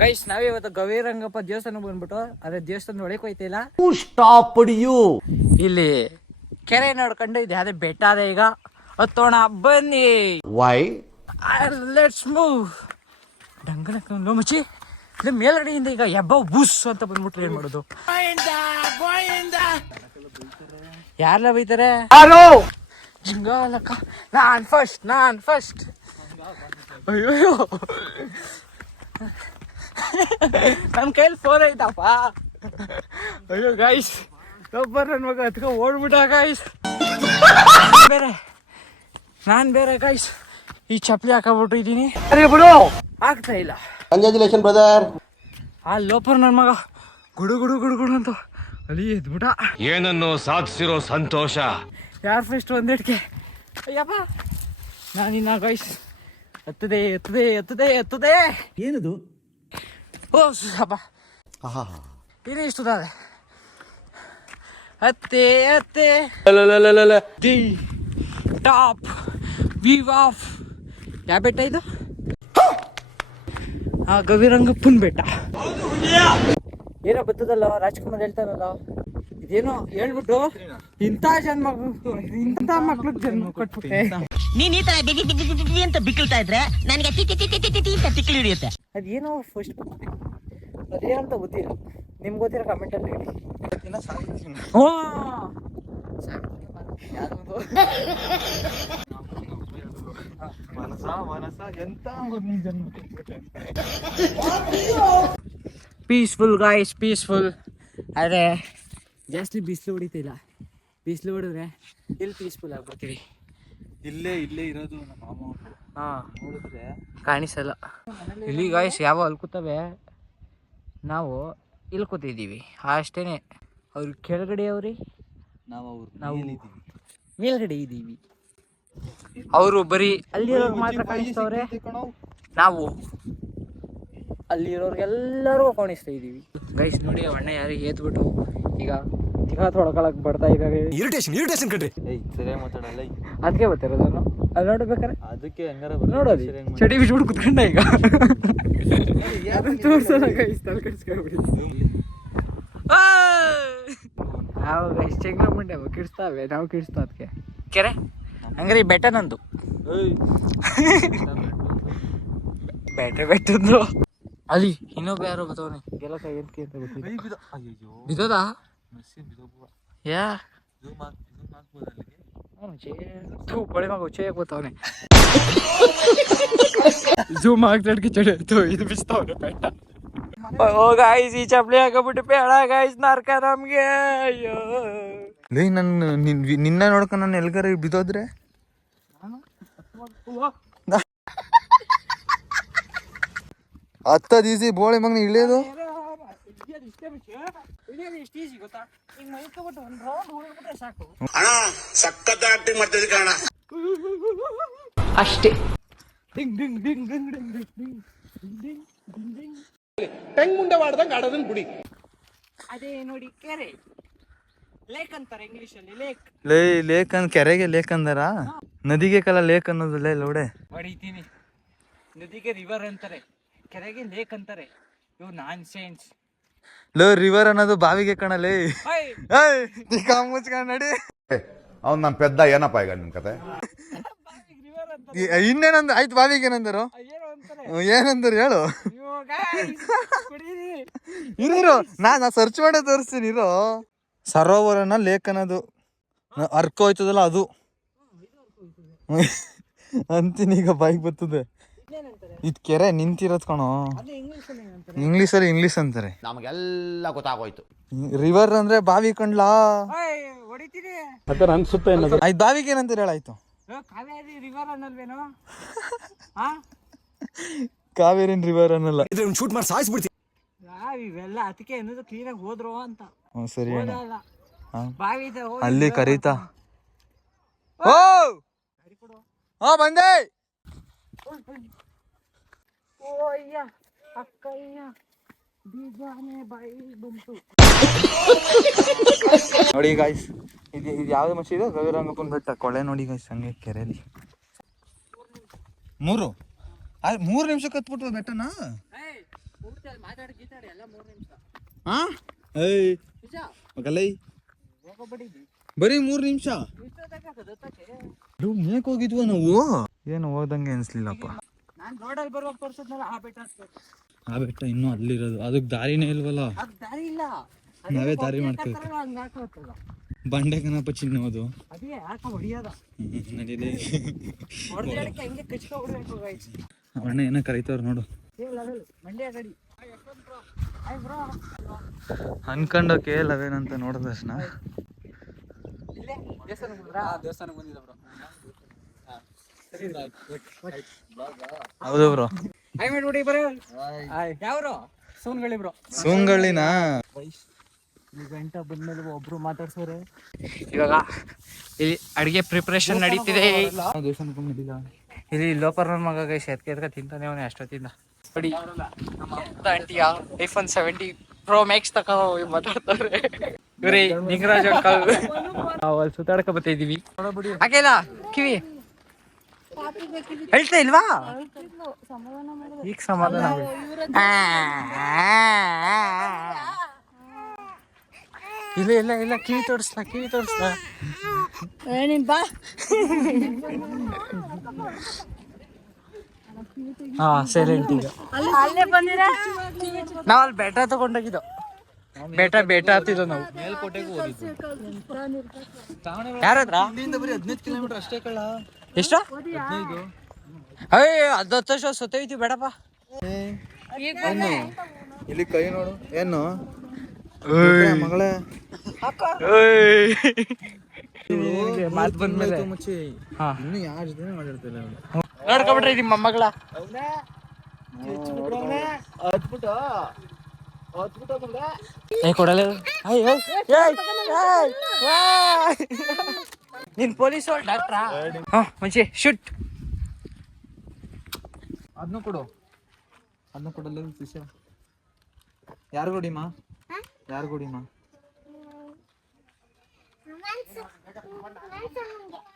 Guys ನಾವಿವತ್ತು ಗವಿರಂಗಪ್ಪ ದೇವಸ್ಥಾನ ಬಂದ್ಬಿಟ್ಟು ಅದೇ ದೇವಸ್ಥಾನ ಒಳಗೆ ಹೋಯ್ತಿಲ್ಲ. ಇಲ್ಲಿ ಕೆರೆ ನೋಡ್ಕೊಂಡು ಇದು ಯಾವ್ದೇ ಬೆಟ್ಟ ಅದೇ ಈಗ ಹತ್ತೋಣ ಬನ್ನಿ. Y let's move. ಡಂಗನ ಮುಚ್ಚಿ ಮೇಲ್ಗಡೆಯಿಂದ ಈಗ ಎಬ್ಬ ಬೂಸ್ ಅಂತ ಬಂದ್ಬಿಟ್ರೆ ಏನ್ ಮಾಡೋದು? ಯಾರೆಲ್ಲ ಬೈತಾರೆ? ಜಿಂಗಾಲಕ್ಕ ನಾನ್ ಫಸ್ಟ್. ಅಯ್ಯೋ ನನ್ ಕೈಲಿ ಫೋನ್ ಐತಪ್ಪ. ಅಯ್ಯೋ ಗೈಸ್ ಒಬ್ಬರು ನನ್ನ ಮಗ ಹತ್ಕ ಓಡ್ಬಿಟ್ಟ ಗೈಸ್. ನಾನ್ ಬೇರೆ ಗೈಸ್ ಈ ಚಪ್ಪಲಿ ಹಾಕಬಿಟ್ಟು ಇದ್ದೀನಿ, ಆಗ್ತಾ ಇಲ್ಲ. Congratulation brother. ಆ ಲೋಪರ್ ನನ್ನ ಮಗ ಗುಡು ಗುಡು ಗುಡು ಗುಡು ಅಂತ ಅಲ್ಲಿ ಎದ್ಬಿಟ್ಟ. ಏನನ್ನು ಸಾಧಿಸಿರೋ ಸಂತೋಷ. ಯಾರು ಫಸ್ಟ್ ಒಂದೇಟ್ಗೆ ಅಯ್ಯಪ್ಪ ನಾನಿನ್ನ ಗೈಸ್ ಎತ್ತದೆ ಏನದು? ಓ ಅಪ್ಪ ಇನ್ನೇ ಇಷ್ಟು ಅತ್ತೆ ದಿ ಟಾಪ್ ವ್ಯೂ ಆಫ್ ಯಾವ ಬೆಟ್ಟ ಇದು? ಗವಿರಂಗಪ್ಪನ ಬೆಟ್ಟ. ಏನೋ ಬರ್ತದಲ್ಲ ರಾಜ್ಕುಮಾರ್ ಹೇಳ್ತಾರಲ್ಲ, ಇದೇನೋ ಹೇಳ್ಬಿಟ್ಟು ಇಂಥ ಮಕ್ಳಿಗೆ ಜನ್ಮ ಕೊಟ್ಬಿಟ್ಟೆ. ನೀನ್ ಈ ತರ ಅಂತ ಬಿಕ್ಕಳ್ತಾ ಇದ್ರೆ ನನಗೆ ತಿಕ್ಕಲು ಹಿಡಿಯುತ್ತೆ. ಅದೇನೋ ಫಸ್ಟ್ ಅದೇನಂತ ಗೊತ್ತಿಲ್ಲ, ನಿಮ್ಗೆ ಗೊತ್ತಿರೋ ಕಮೆಂಟ್ ಅಲ್ಲಿ ಹೇಳಿ. Peaceful guys, peaceful. ಆದರೆ ಜಾಸ್ತಿ ಬಿಸಿಲು ಹೊಡಿತಿಲ್ಲ. ಬಿಸಿಲು ಹೊಡಿದ್ರೆ ಇಲ್ಲಿ ಪೀಸ್ಫುಲ್ ಆಗ್ಬಿಡ್ತೀವಿ. ಇಲ್ಲೇ ಇರೋದು ನಮ್ಮ ಮಾಮ. ನೋಡಿದ್ರೆ ಕಾಣಿಸಲ್ಲ ಇಲ್ಲಿ ಗಾಯ್ಸ್. ಯಾವ ಅಲ್ಕುತ್ತವೆ, ನಾವು ಇಲ್ಲಿ ಕೂತಿದ್ದೀವಿ ಅಷ್ಟೇನೆ. ಅವ್ರು ಕೆಳಗಡೆ ಅವ್ರಿ, ನಾವು ಮೇಲ್ಗಡೆ ಇದ್ದೀವಿ. ಅವರು ಬರೀ ಅಲ್ಲಿರೋರ್ಗೆ ಮಾತ್ರ ಕಾಣಿಸ್ತವ್ರೆ, ನಾವು ಅಲ್ಲಿರೋರ್ಗೆಲ್ಲರಿಗೂ ಕಾಣಿಸ್ತಾ ಇದ್ದೀವಿ ಗೈಸ್. ನೋಡಿ ಅಣ್ಣ ಯಾರು ಏತ್ಬಿಟ್ಟು ಈಗ ತೊಳ್ಕೊಳಕ್ ಬರ್ತಾ ಇದ್ದಾರೆ. ಇರಿಟೇಷನ್ ಕಣ್ರಿ. ಸರಿಯಾಗಿ ಮಾತಾಡಲ್ಲ, ಅದಕ್ಕೆ ಬರ್ತಿರೋದು ನಾನು ಅಲ್ಲಿ ನೋಡ್ಬೇಕಾರೆ. ಅದಕ್ಕೆ ಹಂಗಾರ ನೋಡೋದು ಚಡಿ ಬಿಟ್ಬಿಟ್ಟು ಕುತ್ಕೊಂಡ ಈಗ ತೋರ್ಸಲ್ಲ ಗೈಸ್. ತಲೆ ಕೆಡಿಸ್ಕೊಬಿಡಿ ನಾವು ಗೈಸ್. ಚೆಂಗ್ಲ ಮುಂಡೆ ಕಿಡಿಸ್ತಾವೆ, ನಾವು ಕಿಡಿಸ್ತಾ ಅದಕ್ಕೆ ಕೆರೆ ಹಂಗಾರೆ ಈ ಬೆಟ್ಟ ನಂದು. ಬೆಟ್ಟದ್ದು ಅಲ್ಲಿ ಇನ್ನೊಬ್ಬ ಯಾರೋ ಬತ್ತವನೆ ಗೆಲಸ ಎಂತಕ್ಕೆ ಅಂತ ಗೊತ್ತಿಲ್ಲ. ಬಿದ್ದೋದ ಯಾ ಬಳೆ ಮಗ ಚೇಯಕ್ ಬತ್ತವನೆ. ಝೂಮ್ ಆಗ್ತಡ್ಕೆ ಚಳಿ ಇದು ಬಿಸ್ತವನೆ ಬೆಟ್ಟ. ಓ ಗಾಯ್ಸ್ ಈ ಚಪ್ಪಲಿ ಹಾಕಬಿಟ್ಟು ಬೇಡ ಗಾಯ್ಸ್, ನರ್ಕ ನಮ್ಗೆ. ಅಯ್ಯೋ ನಿನ್ನ ನೋಡ್ಕೊಂಡು ನಾನು ಎಲ್ಗಾರ ಬಿದ್ದೋದ್ರೆ ಹತ್ತದ ಈಸಿ ಬೋಳೆ ಮಗನ ಇಳಿಯೋದು. ಅಷ್ಟೇ. ಅದೇ ನೋಡಿ ಕೆರೆ ಲೇಕ್ ಅಂತಾರೆ ಇಂಗ್ಲಿಷ್ ಅಲ್ಲಿ. ಲೇಕ್ ಅಂದ್ ಕೆರೆಗೆ ಲೇಕ್ ಅಂದಾರ, ನದಿಗೆ ಕಲ ಲೇಕ್ ಅನ್ನೋದಿಲ್ಲ ಲೋಡೆ. ಹೊಡಿತೀನಿ. ನದಿಗೆ ರಿವರ್ ಅಂತಾರೆ, ಕೆರೆಗೆ ಲೇಕ್ ಅಂತಾರೆ. ಇವು ನಾನ್ ಸೆನ್ಸ್. ರಿವರ್ ಅನ್ನೋದು ಬಾವಿಗೆ ಕಣಲೇ. ಮುಚ್ಕೊಂಡ್ ನಡಿ. ಅವ್ನು ನನ್ನ ಪೆದ್ದ ಏನಪ್ಪ ಈಗ ನಿನ್ ಕತೆ? ಇನ್ನೇನಂದ ಆಯ್ತು, ಬಾವಿಗೆ ಏನಂದರು? ಏನಂದ್ರು ಹೇಳು. ಇರೋ ನಾ ಸರ್ಚ್ ಮಾಡೇ ತೋರಿಸ್ತೀನಿ ಇರೋ. ಸರೋವರನ ಲೇಕ್ ಅನ್ನೋದು ಅರ್ಕ ಹೋಯ್ತದಲ್ಲ ಅದು ಅಂತೀನಿ. ಈಗ ಬಾಯಿಗೆ ಬರ್ತದೆ. ಇದ್ ಕೆರೆ ನಿಂತಿರೋದ್ ಕಣೋ. ಇಂಗ್ಲಿಷಲ್ಲಿ ಇಂಗ್ಲಿಷ್ ಅಂತಾರೆ, ನಮಗೆಲ್ಲ ಗೊತ್ತಾಗೋಯ್ತು. ರಿವರ್ ಅಂದ್ರೆ ಬಾವಿ ಕಣ್ಲಾ ಅನ್ಸುತ್ತೆ. ಆಯ್ತು, ಬಾವಿಗೆ ಏನಂತಾರೆ ಹೇಳಾಯ್ತು. ಕಾವೇರಿ ರಿವರ್ ಅನ್ನಲ್ವೇನೋ? ಕಾವೇರಿನ್ ರಿವರ್ ಅನ್ನಲ್ಲ. ಶೂಟ್ ಮಾಡಿ ಸಾಯಿಸ್ಬಿಡ್ತೀನಿ ಇವೆಲ್ಲ ಅದಕ್ಕೆ ಅನ್ನೋದು ಕ್ಲೀನಾಗಿ ಹೋದ್ರು ಅಂತ. ಸರಿ ಬಾವಿ ಅಲ್ಲಿ ಕರೀತಾ. ಓ ಬಂದೆ. ಓಯ್ಯ ಅಕ್ಕಯ್ಯ ಬೀಜಾನೆ ಬಾಯಿ ಬಂತು. ನೋಡಿ ಗಾಯ್ಸ್, ಇದು ಯಾವ್ದು ಮಚ್ಚಿ ಇದು? ಗವಿರಂಗಪ್ಪನ ಬೆಟ್ಟ ಕೊಳೆ ನೋಡಿ ಗಾಯ್ಸ್. ಹಂಗೆ ಕೆರೆಯಲ್ಲಿ 3 ನಿಮಿಷಕ್ಕೆ ಹತ್ಬಿಟ್ಟು ಬೆಟ್ಟನ. ಹಾ ಏಯ್ ಮಗಲೈ ಬರೀ 3 ನಿಮಿಷ ಮೇಕ್ ಹೋಗಿದ್ವ ನಾವು. ಏನು ಹೋದಂಗೆ ಅನ್ಸ್ಲಿಲ್ಲಪ್ಪ. ನಾನ್ ರೋಡಲ್ಲಿ ಬರುವಾಗ ತೋರ್ಸದ್ನಲ್ಲ ಆ ಬೆಟ್ಟ ಆ ಬೆಟ್ಟ ಇನ್ನೂ ಅಲ್ಲಿರೋದು, ಅದಕ್ಕೆ ದಾರಿನೇ ಇಲ್ವಲ್ಲ. ಅದು ದಾರಿ ಇಲ್ಲ, ನಾವೇ ದಾರಿ ಮಾಡ್ತೀವಿ. ಹಂಗ ಹಾಕೋತಲ್ಲ ಬಂಡೆ ಕಣಪ್ಪ ಚಿನ್ನೋದು. ಅದೇ ಯಾಕ ಹೊಡಿಯೋದ ನಡೀಲಿ. ಹೊಡೆದಾಡಕ್ಕೆ ಹಂಗೆ ಕಚ್ಕೊ ಹೊಡ್ಬೇಕು guys. ಅಣ್ಣ ಏನೋ ಕರೀತವ್ರು ನೋಡು. ಮಂಡ್ಯ ಗಡಿ ಅನ್ಕೊಂಡು KL11 ಅಂತ ನೋಡಿದ ತಕ್ಷಣ ದೇವಸ್ಥಾನಕ್ಕೆ ಬಂದಿದ್ದ ಬ್ರೋ. ಹೌದು ಬ್ರೋ. ಹಾಯ್ ಮಾಡ್ಬಿಡಿ ಬರೋ. ಯಾವ್ರು ಸೂನ್ಗಳಿ ಬ್ರೋ. ಸೂಂಗಳಿನ ಈ ಗಂಟ ಬಂದ್ಮೇಲೆ ಒಬ್ರು ಮಾತಾಡ್ಸೋರೆ. ಇವಾಗ ಇಲ್ಲಿ ಅಡಿಗೆ ಪ್ರಿಪರೇಷನ್ ನಡೀತಿದೆ. ದೇವಸ್ಥಾನಕ್ಕೆ ಬಂದಿಲ್ಲ. ಇಲ್ಲಿ ಲೋಪರ್ ನನ್ನ ಮಗ ಗೈಸ್ ಎತ್ಕ ತಿಂತಾನೆ ಅವನೇ ಅಷ್ಟೊತ್ತಿಂದ. ನೋಡಿ ನಮ್ಮ ಆಂಟಿಯ iPhone 70 Pro Max ತಕ ಮಾತಾಡ್ತಾರೆ ಇವ್ರಿ ನಿಂಗರಾಜ್ ಅಂಕಲ್. ನಾವು ಅಲ್ಲಿ ಸುತ್ತಾಡಕ ಬರ್ತಾ ಇದೀವಿ. ಹಾಗೆಲ್ಲ ಕಿವಿ ಹೇಳ್ತಾ ಇಲ್ವಾ? ಈಗ ಸಮಾಧಾನ ಇಲ್ಲ ಇಲ್ಲ ಇಲ್ಲ ಕಿವಿ ತೋರಿಸ್ಲಾ ಹಾ ಸೈಲೆಂಟ್. ಈಗ ನಾವ್ ಅಲ್ಲಿ ಬೆಟ್ಟ ತಗೊಂಡೋಗಿದ್ದು. ಬೆಟ್ಟ ಹತ್ತಿದ್ದು ನಾವು. ಮೇಲ್ಕೋಟೆಗೂ ಹೋಗಿದ್ದು. ಯಾರತ್ರ ಇಲ್ಲಿಂದ ಬರೀ 15 ಕಿಲೋಮೀಟರ್ ಅಷ್ಟೇ ಕಳ್ಳ. ಎಷ್ಟು? 15. ಅಯ್ಯ ಅದು 10 ವರ್ಷ ಸತ್ತೋಯ್ತು ಬೇಡಪ್ಪ. ಏನು ಇಲ್ಲಿ ಕೈ ನೋಡು. ಏನು ಮಗಳೇ ಮಾತು ಬಂದ್ಮೇಲೆ ಮುಚ್ಚಿ ಹಾ ಇನ್ನು ಯಾರ ಜೊತೆ ಮಾತಾಡ್ತಿಲ್ಲ. ನೋಡ್ಕೊಬಿಟ್ರಿ ನಿಮ್ಮ ಮೊಮ್ಮಗಳ. ಕೊಡಲ್ಲ ನೀನ್ ಪೊಲೀಸ್ ಡಾಕ್ಟ್ರಾ? ಹಾ ಮುಂಚೆ ಶೂಟ್. ಅದನ್ನು ಕೊಡಲ್ಲ ಶಿಷ್ಯ. ಯಾರು ಕೊಡಿಮಾ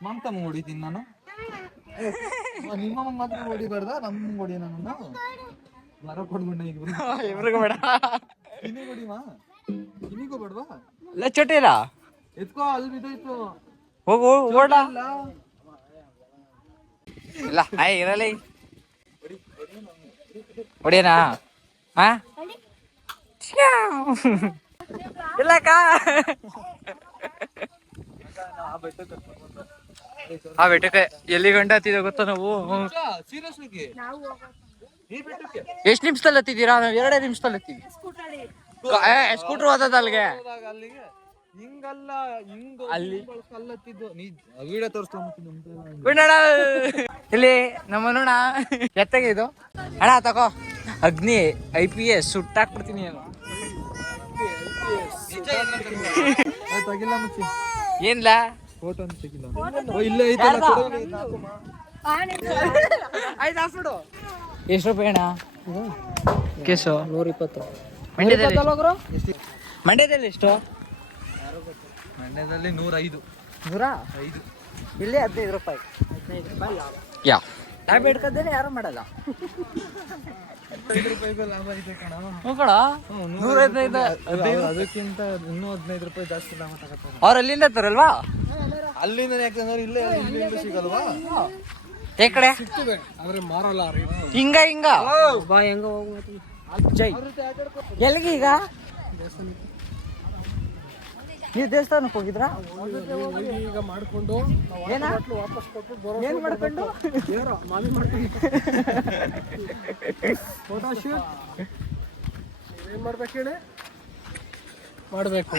ಮಮತಮ್ಮ ಹೊಡಿತೀನಿ ನಾನು. ನಿಮ್ಮ ಮಾತ್ರ ಹೊಡಿಬಾರ್ದ? ನಮ್ಮ ಹೊಡಿ ನಾನು ಮರ ಕೊಡ್ಕೊಂಡ. ಈಗ ಇವ್ರಿಗೂ ಬೇಡ, ಇನ್ನೂ ಹೊಡಿಮಾ, ಇನ್ನಿಗೂ ಬೇಡವಾ? ಇಲ್ಲ ಚೋಟಿ ಇಲ್ಲ ಎತ್ಕೋ, ಅಲ್ಲಿ ಬಿದ್ದೋಯ್ತು. ಹೋಗು ಓಡ. ಇಲ್ಲ ಆಯ್ ಇರಲಿ ಹೊಡಿಯನಾ? ಹಾ ಇಲ್ಲಕ್ಕ ಆ ಬೆಟ್ಟಕ್ಕೆ ಎಲ್ಲಿ ಗಂಟ ಹತ್ತಿದ ಗೊತ್ತಾ ನಾವು? ಎಷ್ಟ್ ನಿಮಿಷದಲ್ಲಿ ಹತ್ತಿದ್ದೀರಾ? ನಾವು 2 ನಿಮಿಷದಲ್ಲಿ ಹತ್ತೀವಿ. ಸ್ಕೂಟರ್ ಹೋದದ ಅಲ್ಲಿಗೆ. ಹಿಂಗಲ್ಲ, ಅಲ್ಲಿ ಕಲ್ಲತ್ತಿದ್ದು ನೀ ವೀಡಿಯೋ ತೋರಿಸ್ಕೊಂಡ್ ಬಿಡೋಣ. ಇಲ್ಲಿ ನಮ್ಮ ನೋಡ ಎತ್ತಗೆ ಇದು ಅಣ್ಣ ತಗೋ. ಅಗ್ನಿ IPS ಸುಟ್ಟಾಕ್ಬಿಡ್ತೀನಿ ನಾನು. ತೆಗಿಲ್ಲ ಮುಚ್ಚಿ. ಏನ್ಲ ಫೋಟೋ ಅಂತ ತೆಗಿಲ್ಲ. ಇಲ್ಲೇ ಐತಲ್ಲ. ಎಷ್ಟು ರೂಪಾಯಿ ಅಣ್ಣ ಕೇಸು? 120. ಮಂಡ್ಯದಲ್ಲಿ ಎಷ್ಟು? ಮಂಡ್ಯದಲ್ಲಿ 105. 105. ಇಲ್ಲಿ 15 ರೂಪಾಯಿ. 15 ರೂಪಾಯಿ ಲಾಭ. ಯಾ ನಾ ಬೇಡ್ಕದ್ದೇನೆ ಯಾರು ಮಾಡಲ್ಲ. 15 ರೂಪಾಯಿಗೂ ಲಾಭ ಇದೆ ಕಣ. ಹೋಗೋಣ 115. ಅದಕ್ಕಿಂತ ಇನ್ನೂ 15 ರೂಪಾಯಿ ಜಾಸ್ತಿ ಲಾಭ ತಗೋತಾರೆ. ಅವ್ರು ಅಲ್ಲಿಂದ ತರಲ್ವಾ? ಅಲ್ಲಿಂದ ಯಾಕಂದ್ರೆ ಇಲ್ಲಿಂದ ಸಿಗಲ್ವಾ? ಈ ಕಡೆ ಆದ್ರೆ ಮಾರಲ್ಲ. ಹಿಂಗ ಬಾ ಹೆಂಗ ಹೋಗ್ಬೇಕು. ಜೈ ಎಲ್ಲಿಗೆ ಈಗ? ನೀವು ದೇವಸ್ಥಾನಕ್ಕೆ ಹೋಗಿದ್ರಾ? ಈಗ ಮಾಡ್ಕೊಂಡು ಏನ ವಾಪಸ್ ಕೊಟ್ಟು ಏನ್ ಮಾಡ್ಕೊಂಡು ಮಾಮಿ ಮಾಡ್ಕೊಂಡು ಫೋಟೋ ಶೂಟ್ ಏನ್ ಮಾಡ್ಬೇಕು ಹೇಳಿ? ಮಾಡ್ಬೇಕು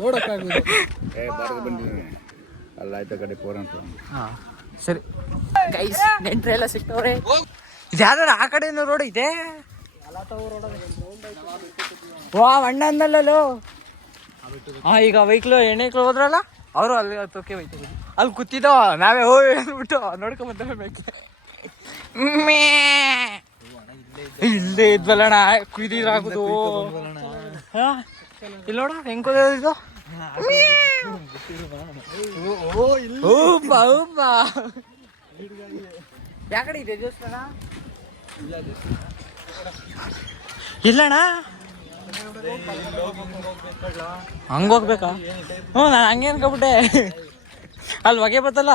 ನೋಡಕ್ಕಾಗುದು. ಹಾ ಸರಿ ಗೈಸ್, ನೆಂಟ್ರೆಲ್ಲ ಸಿಗ್ತವ್ರೆ. ಇದ್ಯಾವ್ದಾರ ಆ ಕಡೆನೂ ರೋಡ್ ಇದೆ. ವಾ ಅಣ್ಣ ಅಂದಲ್ಲೋ. ಹಾ ಈಗ ವೆಹಿಕಲ್ ಎಣ್ಣೆಕ್ಳು ಹೋದ್ರಲ್ಲ ಅವರು ಅಲ್ಲಿ ತೊಕ್ಕೆ ಹೋಯ್ತು. ಅಲ್ಲಿ ಕೂತಿದ್ದೋ ನಾವೇ ಹೋಗಿ ಅಂದ್ಬಿಟ್ಟು ನೋಡ್ಕೊಂಡ್ ಬಂದ. ಇಲ್ಲೇ ಇದ್ವಲ್ಲಣ್ಣ ಕುಯ್ದಿರಾಗುದು. ಇಲ್ಲ ನೋಡ ಹೆಂಗ್ ಕೂದಿದ್ದು. ಯಾಕಡೆ ಇದೆ ದೇವಸ್ಥಾನ? ಇಲ್ಲಣ್ಣ ಹಂಗ ಹೋಗ್ಬೇಕಾ? ಹ್ಞೂ ನಾನು ಹಂಗೆ ಅನ್ಕೊಬಿಟ್ಟೆ. ಅಲ್ಲಿ ಹೊಗೆ ಬತ್ತಲ್ಲ.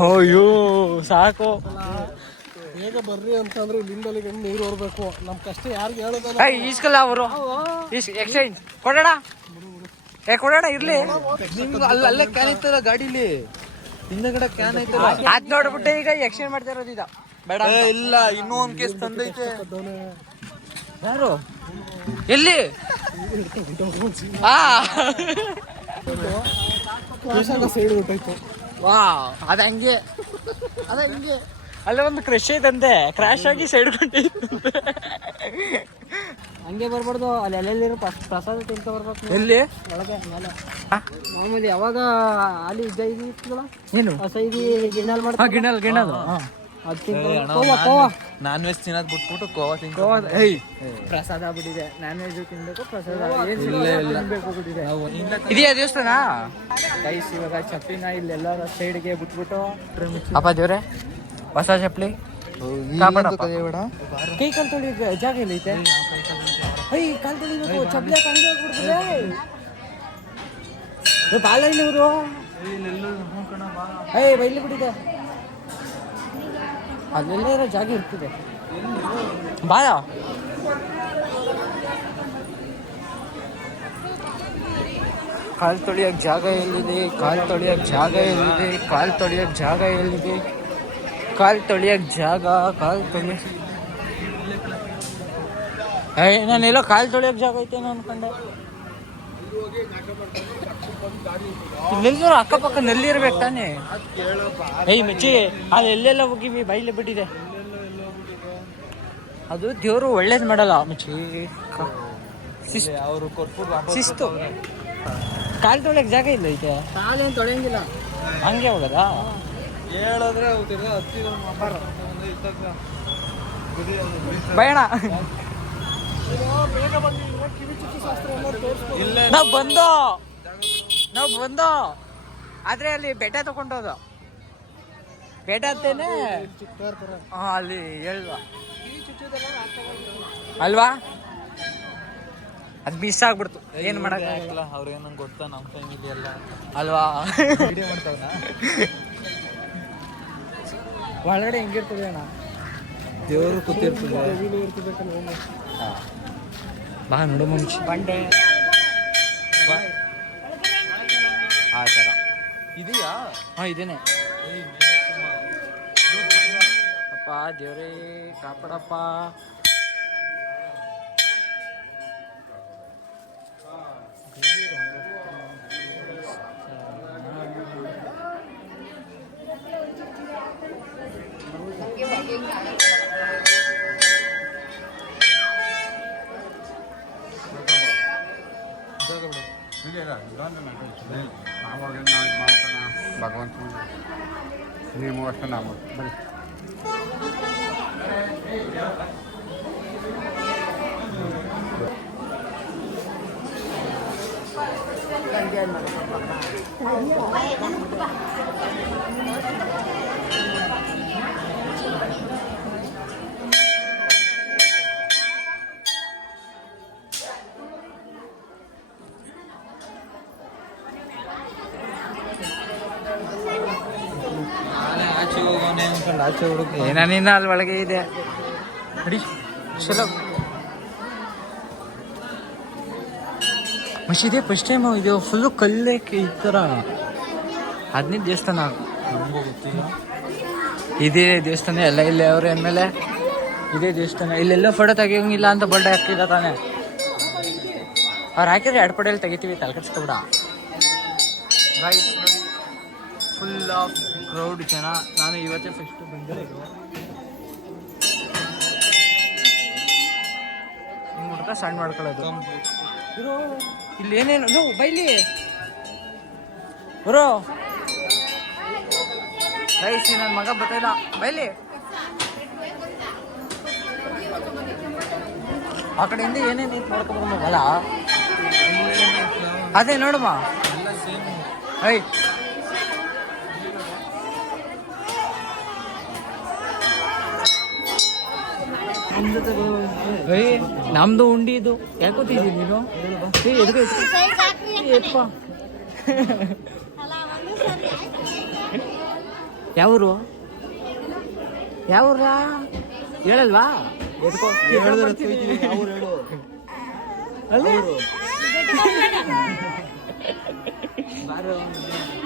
ಅಯ್ಯೋ ಸಾಕು. ಬೇಗ ಬರ್ರಿ ಅಂತಂದ್ರೆ ಇಲ್ಲಿಂದ ನೀರು ಹೊರಬೇಕು. ನಮ್ ಕಷ್ಟ ಯಾರಿಗೆ ಹೇಳೋದಲ್ಲ. ಈಸ್ಕಲ್ಲ ಅವರು ಎಕ್ಸ್ಚೇಂಜ್ ಕೊಡೋಣ. ಕೊಡೋಣ ಇರ್ಲಿ. ಅಲ್ಲೇ ಕ್ಯಾನ್ ಐತಲ್ಲ ಗಾಡಿಲಿ, ಹಿಂದಗಡೆ ಕ್ಯಾನ್ ಐತಲ್ಲ, ಅದ್ ನೋಡ್ಬಿಟ್ಟೆ ಈಗ ಎಕ್ಸ್ಚೇಂಜ್ ಮಾಡ್ತಾ ಇರೋದು ಇದ ಬೇಡ. ಇಲ್ಲ ಇನ್ನೂ ಒಂದ್ ಕೇಸ್ ತಂದೈತೆ. ಯಾರು ಎಲ್ಲಿ? ಸೈಡ್ ಹೊಟ್ಟೋಯ್ತು. ವಾ ಅದ ಹಂಗೆ ಅಲ್ಲೇ ಒಂದು ಕ್ರಶ್ ಐತಂತೆ, ಕ್ರಾಶ್ ಆಗಿ ಸೈಡ್ ಹಂಗೆ ಬರ್ಬಾರ್ದು. ಅಲ್ಲಿ ಎಲ್ಲೆಲ್ಲಿರೋ ಪ್ರಸಾದ ತಿನ್ಕೊ ಬರ್ಬೇಕು. ಎಲ್ಲಿ ಒಳಗೆ ಮೇಲೆ ಮಾಮೂಲಿ ಯಾವಾಗ ಅಲ್ಲಿ ಇತ್ತಲ್ಲ ಏನು ಸೈದಿ ಗಿಣ್ಣಲ್ ಮಾಡ್ತಾರೆ. ಗಿಣ್ಣಲ್ ಅದು ತಿನ್ಕೊ. ನಾನ್ ವೆಜ್ ತಿನ್ನೋದ್ ಬಿಟ್ಬಿಟ್ಟು ಕೋವಾ ಪ್ರಸಾದ ಬಿಟ್ಟಿದೆ. ನಾನ್ ವೆಜ್ ತಿನ್ಬೇಕು, ಪ್ರಸಾದ ಬಿಟ್ಟಿದೆ. ಇದೆಯಾ ದೇವಸ್ಥಾನ? ಗೈಸ್ ಇವಾಗ ಚಪ್ಪಿನ ಇಲ್ಲೆಲ್ಲರ ಸೈಡ್ಗೆ ಬಿಟ್ಬಿಟ್ಟು ಅಪ್ಪ ದೇವ್ರೆ ಹೊಸ ಚಪ್ಪಲಿ ಕೈ ಕಾಲು ತೊಳಿ ಜಾಗ ಇಲ್ಲ ಐತೆ. ಕಾಲು ತೊಳಿಬೇಕು, ಚಪ್ಪಲಿ ಹಂಗೆ ಹೋಗ್ಬಿಡ್ತದೆ. ಬಾಲ ಇಲ್ಲಿ ಇವರು ಬೈಲಿ ಬಿಟ್ಟಿದೆ. ಅಲ್ಲೆಲ್ಲ ಇರೋ ಜಾಗ ಇರ್ತದೆ. ಬಾಯ ಕಾಲು ತೊಳಿಯೋಕೆ ಜಾಗ ಎಲ್ಲಿದೆ? ಕಾಲು ತೊಳಿಯೋಕೆ ಜಾಗ ಎಲ್ಲಿದೆ? ಕಾಲು ತೊಳಿಯೋಕೆ ಜಾಗ ಎಲ್ಲಿದೆ? ಕಾಲು ತೊಳಿಯೋಕೆ ಜಾಗ, ಕಾಲು ತೊಳಿಯ ನಾನೆಲ್ಲೋ ಕಾಲು ತೊಳಿಯೋಕೆ ಜಾಗ ಐತೇನೋ ಅನ್ಕೊಂಡೆ. ಇಲ್ಲೆಲ್ಲರೂ ಅಕ್ಕಪಕ್ಕ ನೆಲ್ಲಿರ್ಬೇಕು ತಾನೆ. ಮಿಚ್ಚಿ ಅದು ಎಲ್ಲೆಲ್ಲ ಹೋಗಿವಿ ಬೈಲೆ ಬಿಟ್ಟಿದೆ. ಅದು ದೇವರು ಒಳ್ಳೇದು ಮಾಡಲ್ಲ ಮಿಚ್ಚಿ, ಅವರು ಕೊಟ್ಬಿಟ್ಟು ಶಿಸ್ತು. ಕಾಲು ತೊಳೆಯಕ್ಕೆ ಜಾಗ ಇಲ್ಲ ಐತೆ, ಕಾಲೇನು ತೊಳೆಯಂಗಿಲ್ಲ. ಹಂಗೆ ಹೋಗದಾ? ಹೇಳಿದ್ರೆ ಬಯಣ ನಾವು ಬಂದೋ ಆದ್ರೆ ಅಲ್ಲಿ ಬೆಟ್ಟ ತಗೊಂಡೋದು. ಬೆಟ್ಟ ಅಂತೇನೆ ಅಲ್ಲಿ ಹೇಳ್ವಾ ಅಲ್ವಾ? ಅದ್ ಮಿಸ್ ಆಗ್ಬಿಡ್ತು, ಏನ್ ಮಾಡಕ್ಕಾಗಲ್ಲ. ಅವ್ರೇನಂಗ್ ಗೊತ್ತಾ ನಮ್ಮ ಫ್ಯಾಮಿಲಿ ಎಲ್ಲ ಅಲ್ವಾ? ವಿಡಿಯೋ ಮಾಡ್ತಾವನ ಒಳಗಡೆ ಹೆಂಗಿರ್ತದೆ ಅಣ್ಣ, ದೇವರು ಕೂತಿರ್ತದೆ. ಬಾ ನೋಡು ಮುಂಚೆ ಬಂಡೆ ಆ ಥರ ಇದೆಯಾ? ಇದೇನೆ. ಅಪ್ಪ ದೇವ್ರೇ ಕಾಪಾಡಪ್ಪ. ಭಗವಂತ ನೀವು ಅಷ್ಟು ನಾವು ಬನ್ನಿ. ಆಚೆ ಹೋಗೋನೆ ಅನ್ಕೊಂಡು ಆಚೆ ಹುಡುಗ ಏನಿನ್ನ ಅಲ್ಲಿ ಒಳಗೆ ಇದೆ ನೋಡಿ. ಚಲೋ ಮಸೀದಿ ಫಸ್ಟ್ ಟೈಮ್ ಇದು ಫುಲ್ಲು ಕಲ್ಲೇ ಈ ಥರ. 15 ದೇವಸ್ಥಾನ ಇದೇ ದೇವಸ್ಥಾನ ಎಲ್ಲ ಇಲ್ಲೇ ಅವ್ರೆ ಅಂದಮೇಲೆ ಇದೇ ದೇವಸ್ಥಾನ. ಇಲ್ಲೆಲ್ಲ ಫೋಟೋ ತೆಗಿಯೋಂಗಿಲ್ಲ ಅಂತ ಬೋರ್ಡ್ ಹಾಕಿದ ತಾನೆ. ಅವ್ರು ಹಾಕಿದ್ರೆ 2 ಪಡೆಯಲ್ಲಿ ತೆಗಿತೀವಿ, ತಲೆಕೆಡ್ಸ್ಕೊಬಿಡ. ರೈಟ್ ನೋಡಿ, ಫುಲ್ ಆಫ್ ಕ್ರೌಡ್ ಜನ. ನಾನು ಇವತ್ತೇ ಫಸ್ಟ್ ಬಂದಿರೋದು. ಹಿಂಗೆ ಹುಡ್ಕ ಸಣ್ಣ ಮಾಡ್ಕೊಳ್ಳೋದು. ಇಲ್ಲಿ ಏನೇನು ಬೈಲಿ ಬರೋ ರೈಸಿ, ನನ್ನ ಮಗ ಬರ್ತಾಯಿಲ್ಲ ಬೈಲಿ. ಆ ಕಡೆಯಿಂದ ಏನೇನು ನೋಡ್ಕೊಂಡ್ಬಲ್ಲ. ಅದೇ ನೋಡಮ್ಮ. ಐ ಏಯ್ ನಮ್ದು ಉಂಡಿ ಇದು ಯಾಕೆ ಕೂತಿದ್ದೀನಿ ನೀನು ಎಪ್ಪ ಯಾವೂರು ಯಾವೂರ ಹೇಳಲ್ವಾ ಎದ್ಕೋ ಅಲ್ಲೇ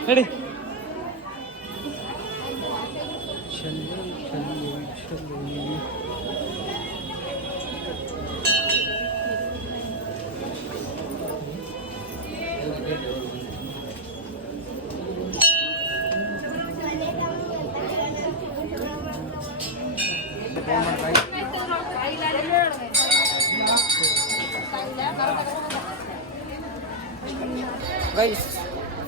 ನಡಿ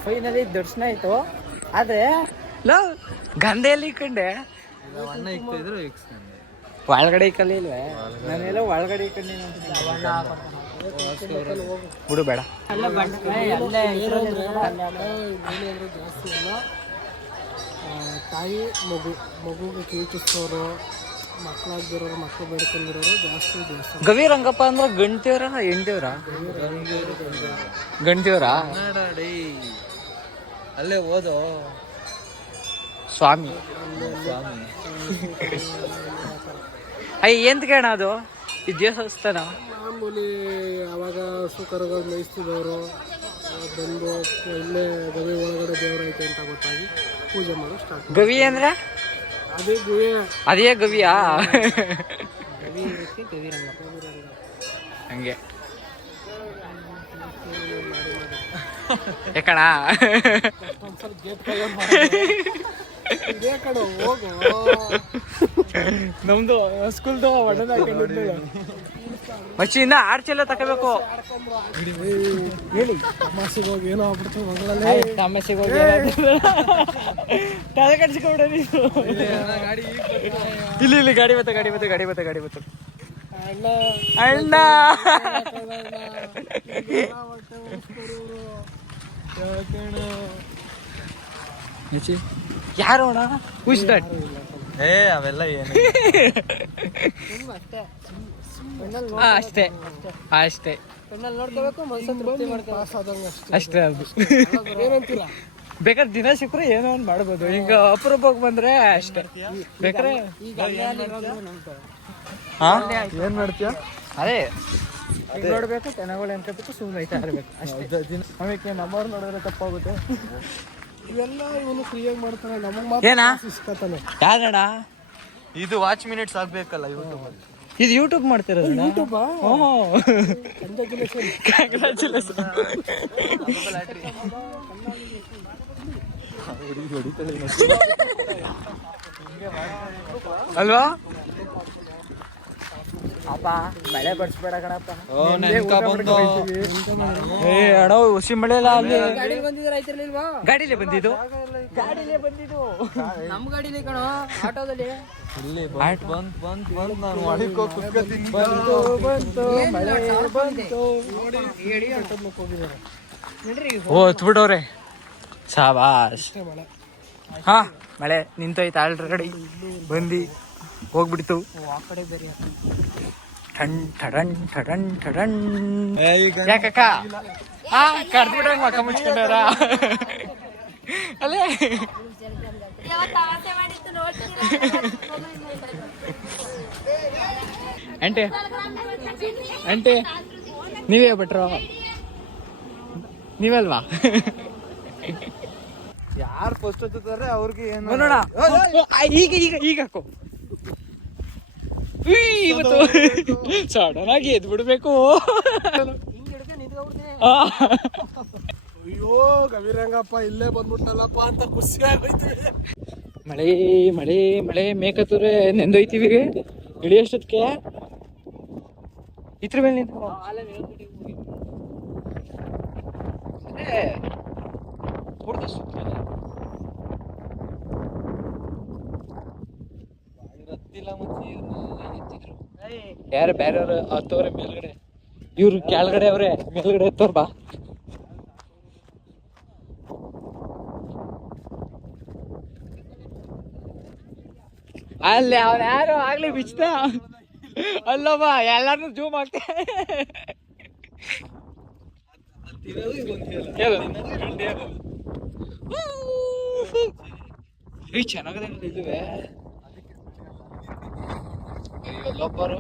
ಫೈನಲಿ ದರ್ಶನ ಆಯ್ತು ಆದ್ರೆ ಗಂಧೆಯಲ್ಲಿ ಇಕ್ಕಂಡೆ ಒಳಗಡೆ ಇಕ್ಕಲ್ಲ ಇಲ್ವೇ ನಾನೆಲ್ಲ ಒಳಗಡೆ ಇಕ್ಕಂಡಿ ಬಿಡು ಬೇಡ ಜಾಸ್ತಿ ಅಲ್ಲ ತಾಯಿ ಮಗುಗೆ ಕೀರ್ತಿಸೋರು ಮಕ್ಕಳಾಗಿರೋರು ಮಕ್ಕಳು ಬೇಡ್ಕೊಂಡಿರೋರು ಜಾಸ್ತಿ ದೇವಸ್ಥಾನ. ಗವಿ ರಂಗಪ್ಪ ಅಂದ್ರೆ ಗಂಟೆಯವರ ಹೆಂಡತಿಯವರ ಗಂಟೆಯವರ ಅಲ್ಲೇ ಓದೋ ಸ್ವಾಮಿ ಎಂತ ಕೇಳ ಅದು ಈ ದೇವಸ್ಥಾನ ಮಾಮೂಲಿ ಅವಾಗ ಸುಕರಗಳು ಮೇಯಿಸ್ತಿದ್ದವರು ಬಂದು ಇಲ್ಲೇ ಗವಿ ಒಳಗಡೆ ದೇವರೈತೆ ಅಂತ ಗೊತ್ತಾಗಿ ಪೂಜೆ ಮಾಡೋ ಸ್ಟಾರ್ಟ್. ಗವಿ ಅಂದ್ರೆ ಅದೇ ಗುಹೆ ಅದೇ ಗವಿಯಾ ಹಂಗೆ ಯಾಕಣ ಇದೇ ಕಡೆ ಹೋಗು. ನಮ್ದು ಸ್ಕೂಲ್ದು ಮಚ್ಚಿಯಿಂದ ಆಡ್ಚೆಲ್ಲ ತಗೋಬೇಕು ಹೇಳಿ ತಮಾಷೆಗೆ ಹೋಗಿ ಏನೋ ಆಗ್ಬಿಡ್ತು ಮಗಳಲ್ಲೇ ತಮಾಷೆಗೆ ಹೋಗಿ ತಲೆ ಕಟ್ಸ್ಕೊಬಿಡ ನೀನು ಇಲ್ಲಿ ಗಾಡಿ ಬತ್ತ ಅಣ್ಣ ಅಣ್ಣ ಯಾರು ಅಣ್ಣ ಹುಷ್ ದಟ್ ಅವೆಲ್ಲ ಏನು ಅಷ್ಟೇ ನೋಡ್ಕೋಬೇಕು ಮನ್ಸಲ್ಲಿ ಪಾಸ್ ಆದಂಗೆ ಅಷ್ಟೇ ಅದು ಏನಂತೀರಾ? ಬೇಕಾದ್ರೆ ದಿನ ಸಿಕ್ಕರೆ ಏನೋ ಒಂದು ಮಾಡ್ಬೋದು ಈಗ ಅಪರೂಪಕ್ಕೆ ಬಂದ್ರೆ ಅಷ್ಟೇ ಬೇಕಾರೆ ಏನ್ ಮಾಡ್ತೀಯ ಅದೇ ನೋಡ್ಬೇಕು ಜನಗಳು ಅನ್ಕೋಬೇಕು ಸುಮ್ಮನೆ ಐತಾ ಇರ್ಬೇಕು ಅಷ್ಟೇ ಆಮೇಲೆ ನಮ್ಮವ್ರು ನೋಡಿದ್ರೆ ತಪ್ಪಾಗುತ್ತೆ ಇವೆಲ್ಲ ಇವನು ಫ್ರೀಯಾಗಿ ಮಾಡ್ತಾನೆ ನಮಗೆ ಮಾತ್ರ ಏನಾ ಇಸ್ಕೊತಾನೆ. ಯಾರಣ್ಣ ಇದು ವಾಚ್ ಮಿನಿಟ್ಸ್ ಆಗ್ಬೇಕಲ್ಲ ಯೂಟ್ಯೂಬ್ ಅಲ್ಲಿ. ಇದು ಯೂಟ್ಯೂಬ್ ಮಾಡ್ತಿರೋದು ಯೂಟ್ಯೂಬಾ? ಕಂಗ್ರಾಚುಲೇಷನ್ ಅಲ್ವಾ ಅಪ್ಪ ಮಳೆ ಬರ್ಸ್ಬೇಡ ಕಣಪ್ಪ ಏ ಅಣ್ಣ ಹುಸಿ ಮಳೆ ಎಲ್ಲ ಅಲ್ಲಿ ಗಾಡಿಲೇ ಬಂದಿದ್ದು ನಮ್ ಗಾಡಿಲಿ ಕಣೋ ಆಟೋದಲ್ಲಿ ನಾನು ಹೊಡಿಕೋ ಕುತ್ಕೊತೀನಿ. ಓ ಎತ್ಬಿಟ್ಟವ್ರೆ ಶಾಬಾಸ್ ಹಾ ಮಳೆ ನಿಂತೋಯ್ತು ಆಲ್ರೆಡಿ ಬಂದು ಹೋಗ್ಬಿಡ್ತು ಟಣ್ ಟಡಣ್ ಟಡಣ್ ಟಡಣ್ ಯಾಕಕ್ಕ ಹಾ ಕಡ್ದ್ಬಿಟ್ಟಂಗ ಮಕ್ಕ ಮುಚ್ಕೊಂಡಾರ ಅಲ್ಲೇ ಆಂಟಿ ಆಂಟಿ ನೀವೇ ಬಿಟ್ರು ನೀವಲ್ವಾ ಯಾರು ಫಸ್ಟ್ ಹತ್ತುತ್ತಾರೆ ಅವ್ರಿಗೆ ಏನು ನೋಡೋಣ ಈಗ ಈಗ ಈಗ ಹಾಕೋ ಇವತ್ತು ಸಡನ್ ಆಗಿ ಎದ್ ಬಿಡ್ಬೇಕು ಅಯ್ಯೋ ಗವಿರಂಗಪ್ಪ ಇಲ್ಲೇ ಬಂದ್ಬಿಟ್ಟಲ್ಲಪ್ಪ ಅಂತ ಖುಷಿ ಆಗೋಯ್ತು. ಮಳೆ ಮಳೆ ಮಳೆ ಮೇಕತ್ತೂರೆ ನೆಂದೋಯ್ತೀವಿ ಇಳಿಯೋಷ್ಟೊತ್ತಿಗೆ ಇದ್ರ ಮೇಲೆ ನಿಂತು ಯಾರು ಬೇರೆಯವ್ರು ಹತ್ತವ್ರೆ ಮೇಲ್ಗಡೆ ಇವ್ರು ಕೆಳಗಡೆ ಅವ್ರೆ ಮೇಲ್ಗಡೆ ಎತ್ತವ್ರ ಬಾ ಅಲ್ಲಿ ಅವ್ನು ಯಾರು ಆಗ್ಲಿ ಬಿಚ್ತ ಅಲ್ಲಮ್ಮ ಎಲ್ಲಾರು ಜೂಮ್ ಆಗ್ತೇ ಚೆನ್ನಾಗದೆ ಇದುವೆ ಎಲ್ಲೊಬ್ಬರು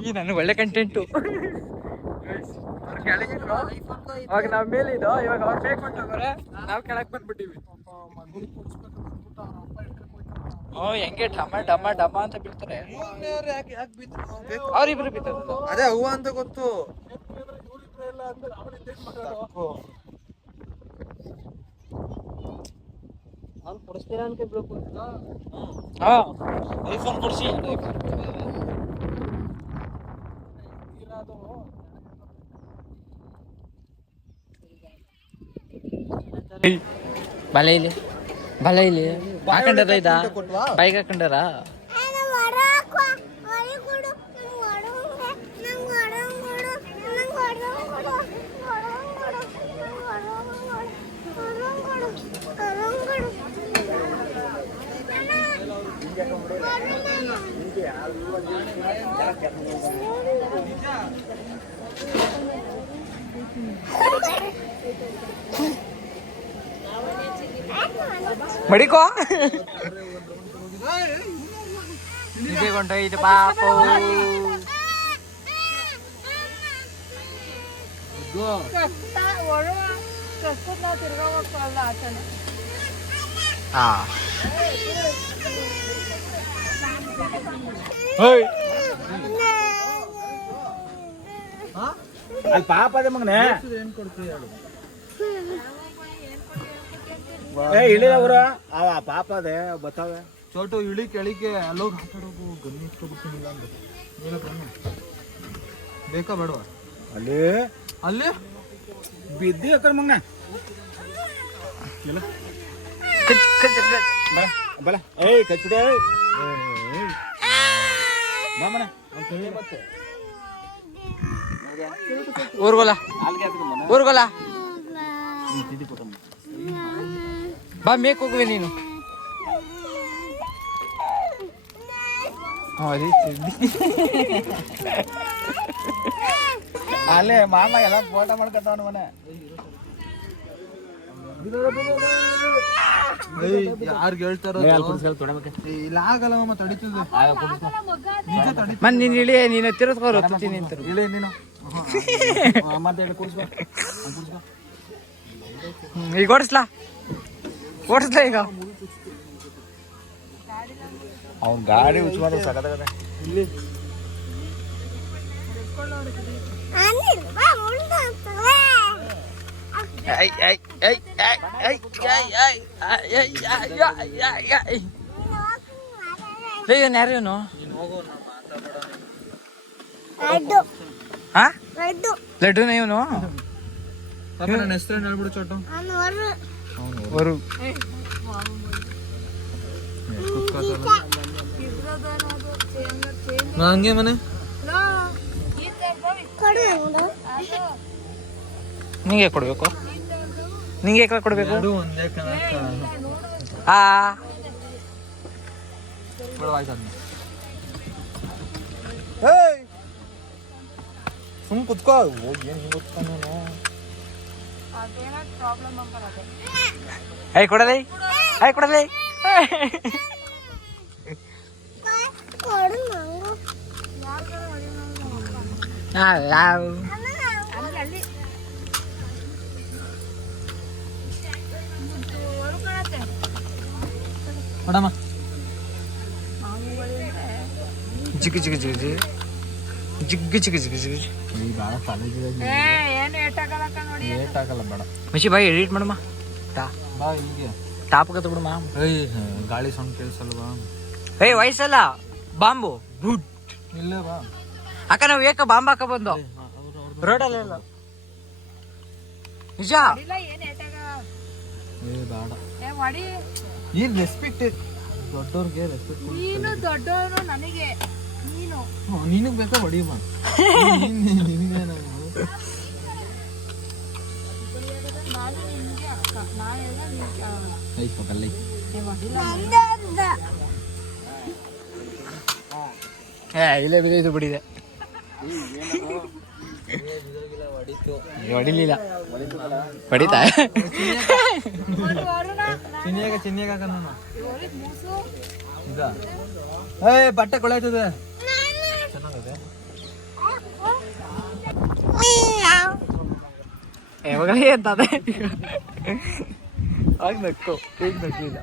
ಈ ನನಗೆ ಒಳ್ಳೆ ಕಂಟೆಂಟು ಅವಾಗ ನಾವ್ ಮೇಲೆ ಇದ್ದೋ ಇವಾಗ ಅವ್ರು ಬೇಕ್ ಬಿಟ್ಟವ್ರೆ ನಾವ್ ಕೆಳಕ್ ಬಂದ್ಬಿಟ್ಟಿವಿ ಹೆಂಗೆ ಡಮ ಡಮ ಡಮ ಅಂತ ಬೀಳ್ತಾರೆ ಅವ್ರಿಬ್ರು ಬಿದ್ದರು ಅದೇ ಹೂವ ಅಂತ ಗೊತ್ತು. ಹಾ ಐಫೋನ್ ಕೊಡ್ಸಿ ಬಲ ಇಲ್ಲಿ ಹಾಕೊಂಡಾರ ಇದ ಬೈಕ್ ಹಾಕೊಂಡಾರ ಮಡಿಕೋ ಇದೇ ಕೊಂಡೋಯ್ತು ಪಾಪು ಹಾ ಅಲ್ಲಿ ಪಾಪ ಅದೇ ಮಗನೇ ಏನ್ ಕೊಡ್ತೀವಿ ಹೇಳು. ಇಳಿದವ್ರ ಅವ ಪಾಪ ಅದೇ ಬತ್ತಾವೆ ಚೋಟು ಇಳಿ ಕೆಳಿಕೆ ಅಲ್ಲೋಗಿ ಹಾಕಾಡೋದು ಗನ್ನಿ ಇಟ್ಕೊಬಿಡ್ತೀನಿಲ್ಲ ಅಂದ್ರೆ ನೀನು ಬನ್ನು ಬೇಕಾ ಬೇಡವಾ ಅಲ್ಲಿ ಅಲ್ಲಿ ಬಿದ್ದಿ ಅಕ್ಕಡ ಮಗನ ಬಲ ಏಯ್ ಕಚ್ಬಿಡಿ ಬಾಮನ ಮತ್ತೆ ಊರ್ಗೋಲ ಬಾ ಮೇಕ್ ಹೋಗುವೆ ನೀನು ಅಲ್ಲೇ ಮಾಮ ಎಲ್ಲ ಫೋಟೋ ಮಾಡ್ಕೊತಾವ ಮನೆ ಯಾರ್ಗೆ ಹೇಳ್ತಾರೋ ಇಲ್ಲ ಆಗಲ್ಲ ಮಮ್ಮ ತಡೀತದೆ ನಿಜ ತಡಿ ಮನ್ ನೀನ್ ಇಳಿ ನೀನು ತಿರ್ಸ್ಕೋರು ಹತ್ತೀನಿ ಅಂತ ಇಳಿ ನೀನು ಮತ್ತೆ ಈಗ ಓಡಿಸ್ಲಾ ಈಗ ಅವ್ನ ಗಾಡಿ ಉಚ್ಚಿದ ಸಗದ ಇಲ್ಲಿ ಯಾರೇನು ಲಡ್ಡುನ ಇವನು ನನ್ನ ಹೆಸರು ಹೇಳ್ಬಿಡು ಚೋಟು ಹಂಗೆ ಮನೆ ನಿಂಗೆ ಕೊಡ್ಬೇಕು ನಿಂಗೆ ಕೊಡ್ಬೇಕು ಒಂದೇ ಆ ಸುಮ್ ಕುತ್ಕೋ ಹೋಗಿ ಏನ್ ಗೊತ್ತಾನು ಕೊಡಲೇ ನೋಡಮ್ಮ ಜಿಗ್ ಜಿಗ್ ಜಿಗ್ ಜಿಗ್ ಜಿಗ್ ಜಿಗ್ ಜಿಗ್ ಜಿಗ್ ಭಾಳ ಏಟ್ ಆಗಲ್ಲ ಬೇಡ ಮಚ್ಚಿ ಬಾಯ್ ಎಡಿಟ್ ಮಾಡಮ್ಮ ಬಾ ಹಿಂಗೆ ಟಾಪ್ ಕತ್ತ ಬಿಡಮ್ಮ ಗಾಳಿ ಸೌಂಡ್ ಕೇಳಿಸಲ್ವಾ ವಯಸ್ಸಲ್ಲ ಬಾಂಬು ಬುಡ್ ಇಲ್ಲೇ ಬಾ ಅಕ್ಕ ನಾವು ಏಕ ಬಾಂಬ್ ಹಾಕ ಬಂದು ರೋಡಲ್ಲ ನಿಜ ಬೇಡ ಈ ರೆಸ್ಪೆಕ್ಟ್ ದೊಡ್ಡವ್ರಿಗೆ ರೆಸ್ಪೆಕ್ಟ್ ದೊಡ್ಡವನು ನನಗೆ ನೀನು ನಿನಗ್ ಬೇಕಾ ಹೊಡಿಯಮ್ಮ ನಿನಗೇನು ಇಲ್ಲೇ ಬಿದ್ದು ಬಿಡಿದೆ ಹೊಡಿಲಿಲ್ಲ ಹೊಡಿತಾ ಬಟ್ಟೆ ಕೊಳಾಯ್ತದೆ ಯಾವಾಗ ಎಂತದೆ ಆಗ ನಕ್ಕು ಈಗ ನಕ್ಕಿಲ್ಲ